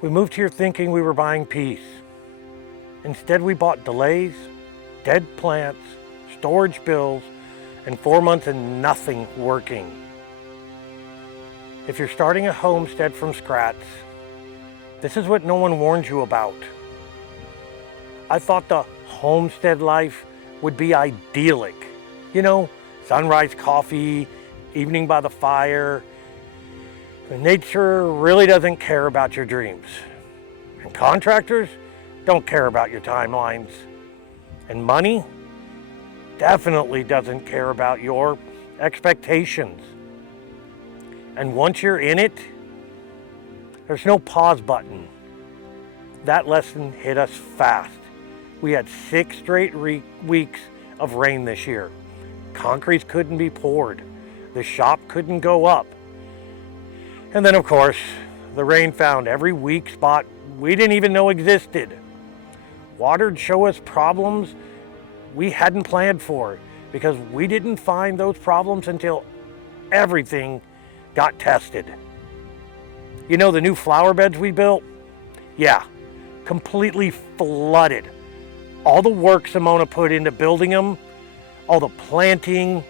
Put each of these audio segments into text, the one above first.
We moved here thinking we were buying peace. Instead, we bought delays, dead plants, storage bills, and 4 months and nothing working. If you're starting a homestead from scratch, this is what no one warned you about. I thought the homestead life would be idyllic. You know, sunrise coffee, evening by the fire. Nature really doesn't care about your dreams. And contractors don't care about your timelines. And money definitely doesn't care about your expectations. And once you're in it, there's no pause button. That lesson hit us fast. We had 6 straight weeks of rain this year. Concrete couldn't be poured. The shop couldn't go up. And then, of course, the rain found every weak spot we didn't even know existed. Water'd show us problems we hadn't planned for because we didn't find those problems until everything got tested. You know the new flower beds we built? Yeah, completely flooded. All the work Simona put into building them, all the planting,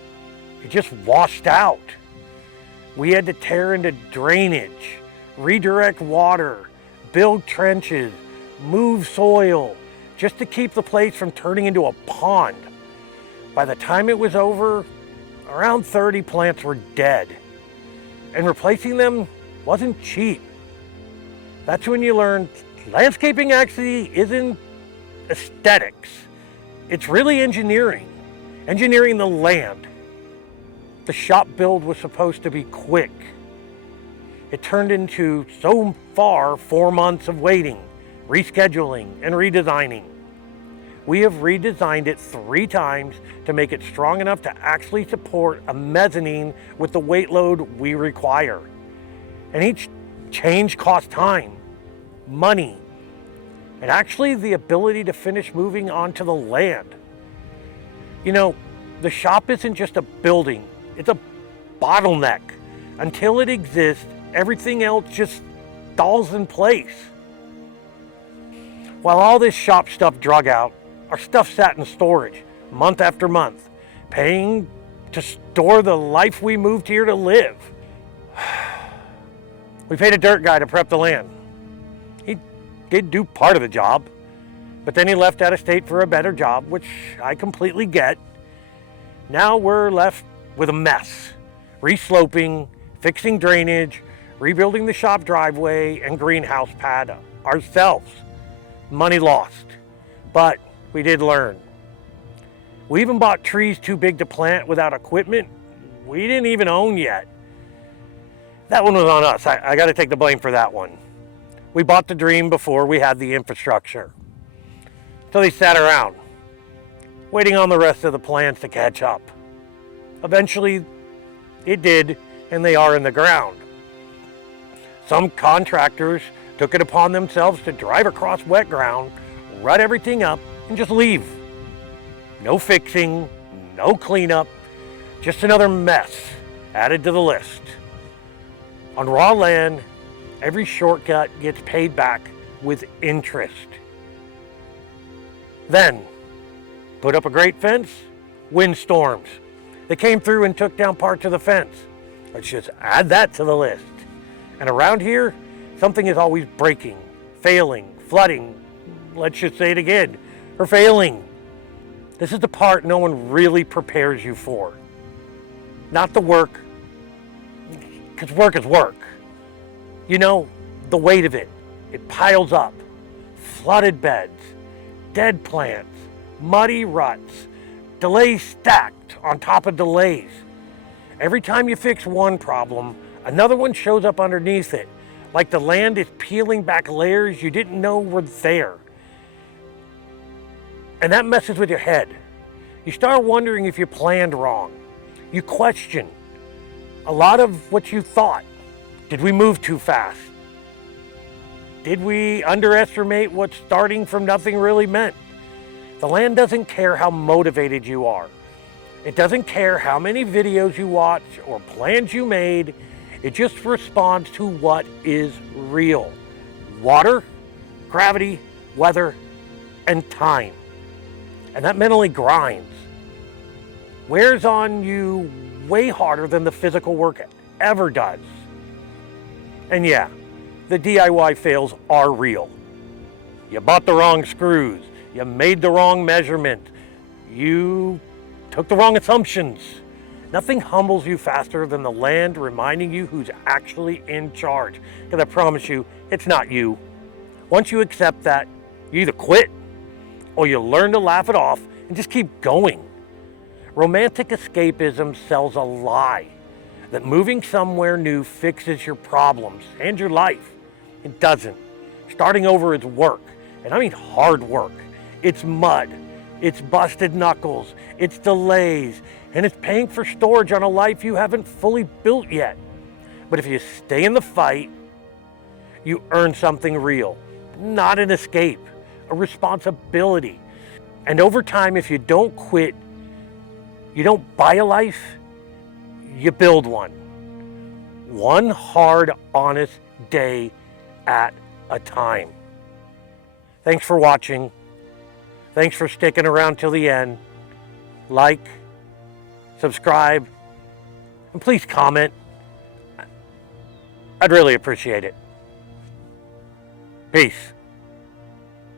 it just washed out. We had to tear into drainage, redirect water, build trenches, move soil, just to keep the place from turning into a pond. By the time it was over, around 30 plants were dead. And replacing them wasn't cheap. That's when you learn landscaping actually isn't aesthetics. It's really engineering the land. The shop build was supposed to be quick. It turned into so far 4 months of waiting, rescheduling, and redesigning. We have redesigned it 3 times to make it strong enough to actually support a mezzanine with the weight load we require. And each change costs time, money, and actually the ability to finish moving onto the land. You know, the shop isn't just a building, it's a bottleneck. Until it exists, everything else just stalls in place. While all this shop stuff drug out, our stuff sat in storage month after month, paying to store the life we moved here to live. We paid a dirt guy to prep the land. He did do part of the job, but then he left out of state for a better job, which I completely get. Now we're left with a mess. Resloping, fixing drainage, rebuilding the shop driveway and greenhouse pad ourselves. Money lost, but we did learn. We even bought trees too big to plant without equipment we didn't even own yet. That one was on us. I got to take the blame for that one. We bought the dream before we had the infrastructure. So they sat around, waiting on the rest of the plans to catch up. Eventually, it did, and they are in the ground. Some contractors took it upon themselves to drive across wet ground, rut everything up, and just leave. No fixing, no cleanup, just another mess added to the list. On raw land, every shortcut gets paid back with interest. Then, put up a great fence, windstorms. They came through and took down parts of the fence. Let's just add that to the list. And around here, something is always breaking, failing, flooding. Let's just say it again, or failing. This is the part no one really prepares you for. Not the work, because work is work. You know, the weight of it. It piles up. Flooded beds, dead plants, muddy ruts, delays stacked on top of delays. Every time you fix one problem, another one shows up underneath it, like the land is peeling back layers you didn't know were there. And that messes with your head. You start wondering if you planned wrong. You question a lot of what you thought. Did we move too fast? Did we underestimate what starting from nothing really meant? The land doesn't care how motivated you are. It doesn't care how many videos you watch or plans you made. It just responds to what is real. water, gravity, weather, and time. And that mentally grinds. Wears on you way harder than the physical work ever does. And yeah, the DIY fails are real. You bought the wrong screws, you made the wrong measurement, you took the wrong assumptions. Nothing humbles you faster than the land reminding you who's actually in charge. Because I promise you, it's not you. Once you accept that, you either quit or you learn to laugh it off and just keep going. Romantic escapism sells a lie that moving somewhere new fixes your problems and your life. It doesn't. Starting over is work, and I mean hard work. It's mud, it's busted knuckles, it's delays, and it's paying for storage on a life you haven't fully built yet. But if you stay in the fight, you earn something real, not an escape, a responsibility. And over time, if you don't quit, you don't buy a life, you build one. One hard, honest day at a time. Thanks for watching. Thanks for sticking around till the end. Like, subscribe, and please comment. I'd really appreciate it. Peace.